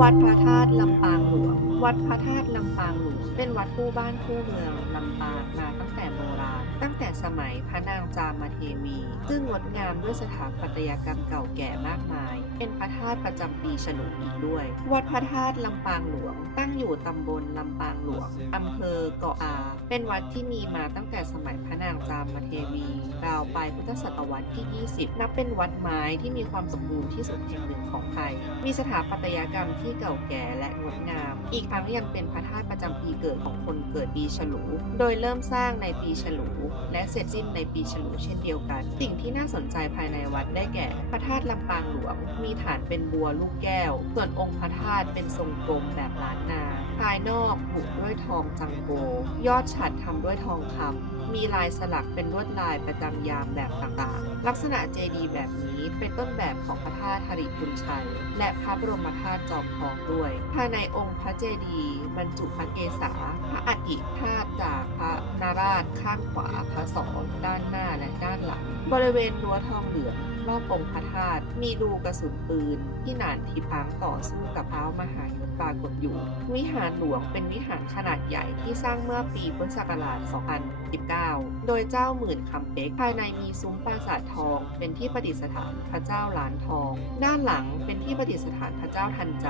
วัดพระธาตุลำปางหลวง วัดพระธาตุลำปางหลวง เป็นวัดคู่บ้านคู่เมืองลำปางมาตั้งแต่โบราณ ตั้งแต่สมัยพระนางจามเทวี ซึ่งงดงามด้วยสถาปัตยกรรมเก่าแก่มากมาย เป็นพระธาตุประจำปีฉลูอีกด้วย วัดพระธาตุลำปางหลวง ตั้งอยู่ตำบลลำปางหลวงอำเภอเกาะอา เป็นวัดที่มีมาตั้งแต่สมัยพระนางจามเทวีราวปลายพุทธศตวรรษที่ 20 นับเป็นวัดไม้ที่มีความสมบูรณ์ที่สุดแห่งหนึ่งของไทย มีสถาปัตยกรรมที่เก่าแก่และงดงาม อีกทั้งยังเป็นพระธาตุประจำปีเกิดของคนเกิดปีฉลู โดยเริ่มสร้างในปีฉลู และเสร็จสิ้นในปีฉลูเช่นเดียวกัน สิ่งที่น่าสนใจภายในวัดได้แก่ ธาตุลำปางหลวงมีฐานเป็นบัวลูกแก้ว ส่วนองค์พระธาตุเป็นทรงกลมแบบล้านนา ภายนอกบุด้วยทองจังโก ยอดฉัดทำด้วยทองคำมีลายสลักเป็นลวดลายประจำยามแบบต่างๆ ลักษณะเจดีย์แบบนี้เป็นต้นแบบของพระธาตุหริพุนชัย และพระบรมธาตุจอมทองด้วย ภายในองค์พระเจดีย์บรรจุพระเกศาพระอัฐิธาตุจากพระนาราชข้างขวาพระสองด้านหน้าและด้านหลัง บริเวณรั้วทองเหลือง รอบองค์พระธาตุมีรูกระสุนปืน ที่หนานทิพังต่อสู้กับเท้ามหายศปรากฏอยู่ วิหารหลวงเป็นวิหารขนาดใหญ่ที่สร้างเมื่อปีพุทธศักราช 2019 โดยเจ้าหมื่นคำเป๊กภายในมีซุ้มปราสาททอง เป็นที่ประดิษฐานพระเจ้าล้านทอง ด้านหลังเป็นที่ประดิษฐานพระเจ้าทันใจ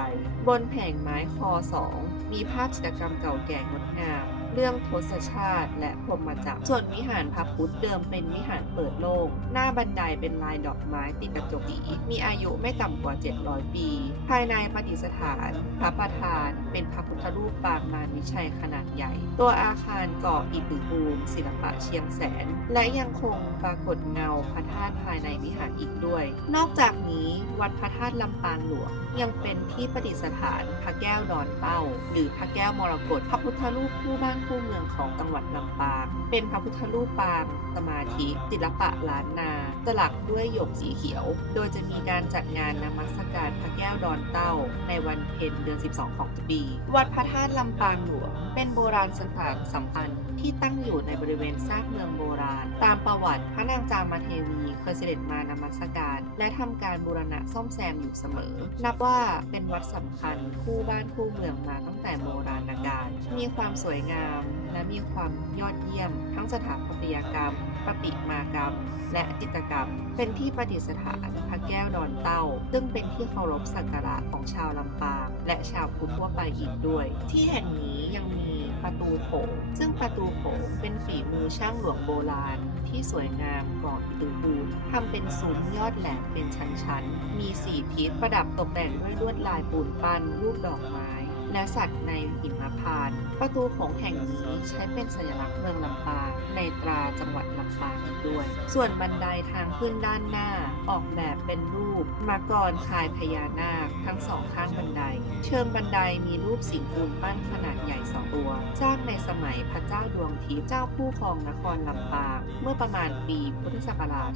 บนแผงไม้คอสองมีภาพจิตรกรรมเก่าแก่งดงาม เรื่องทศชาติและพรหมจักรส่วนวิหารพระพุทธเดิมเป็นวิหารเปิดโล่งหน้าบันไดเป็นลายดอกไม้ติดกระจกสีมีอายุไม่ต่ำกว่า 700 ปี ภายในประดิษฐาน พระประธาน เป็นพระพุทธรูปปางมารวิชัยขนาดใหญ่ ตัวอาคารก่ออิฐปูนศิลปะเชียงแสน และยังคงปรากฏเงาพระธาตุภายในวิหารอีกด้วย นอกจากนี้วัดพระธาตุลำปางหลวงยังเป็นที่ประดิษฐานพระแก้วดอนเต้า หรือพระแก้วมรกตพระพุทธรูปคู่บ้านคู่เมืองของจังหวัดลำปาง เป็นพระพุทธรูปปางสมาธิศิลปะล้านนาสลักด้วยหยกสีเขียว โดยจะมีการจัดงานนมัสการพระแก้วดอนเต้า ในวันเพ็ญเดือน 12 ของปี วัดพระธาตุลำปางหลวง เป็นโบราณสถานสำคัญที่ตั้งอยู่ในบริเวณซากเมืองโบราณ ตามประวัติพระนางจามเทวีเคยเสด็จมานมัสการ และทำการบูรณะซ่อมแซมอยู่เสมอ นับว่าเป็นวัดสำคัญคู่บ้านคู่เมืองมาตั้งแต่โบราณกาลมีความสวยงามและมีความยอดเยี่ยม ทั้งสถาปัตยกรรม ประติมากรรม และจิตรกรรม เป็นที่ประดิษฐานพระแก้วดอนเต้า ซึ่งเป็นที่เคารพสักการะของชาวลำปาง และชาวพุทธทั่วไปอีกด้วย ที่แห่งนี้ยังมีประตูโขงซึ่งประตูโขงเป็นฝีมือช่างหลวงโบราณ ที่สวยงามก่ออิฐปูนทำเป็นซุ้มยอดแหลมเป็นชั้นๆ มีสีทิศประดับตกแต่งด้วยลวดลายปูนปั้นรูปดอกไม้ และสัตว์ในหิมพานต์ประตูโขงแห่งนี้ใช้เป็นสัญลักษณ์เมืองลำปางในตราจังหวัดลำปางด้วย ส่วนบันไดทางขึ้นด้านหน้าออกแบบเป็นรูปมังกรคายพญานาคทั้งสองข้างบันได เชิงบันไดมีรูปสิงห์ปูนปั้นขนาดใหญ่สองตัว สร้างในสมัยพระเจ้าดวงทิพย์เจ้าผู้ครองนครลำปาง เมื่อประมาณปีพุทธศักราช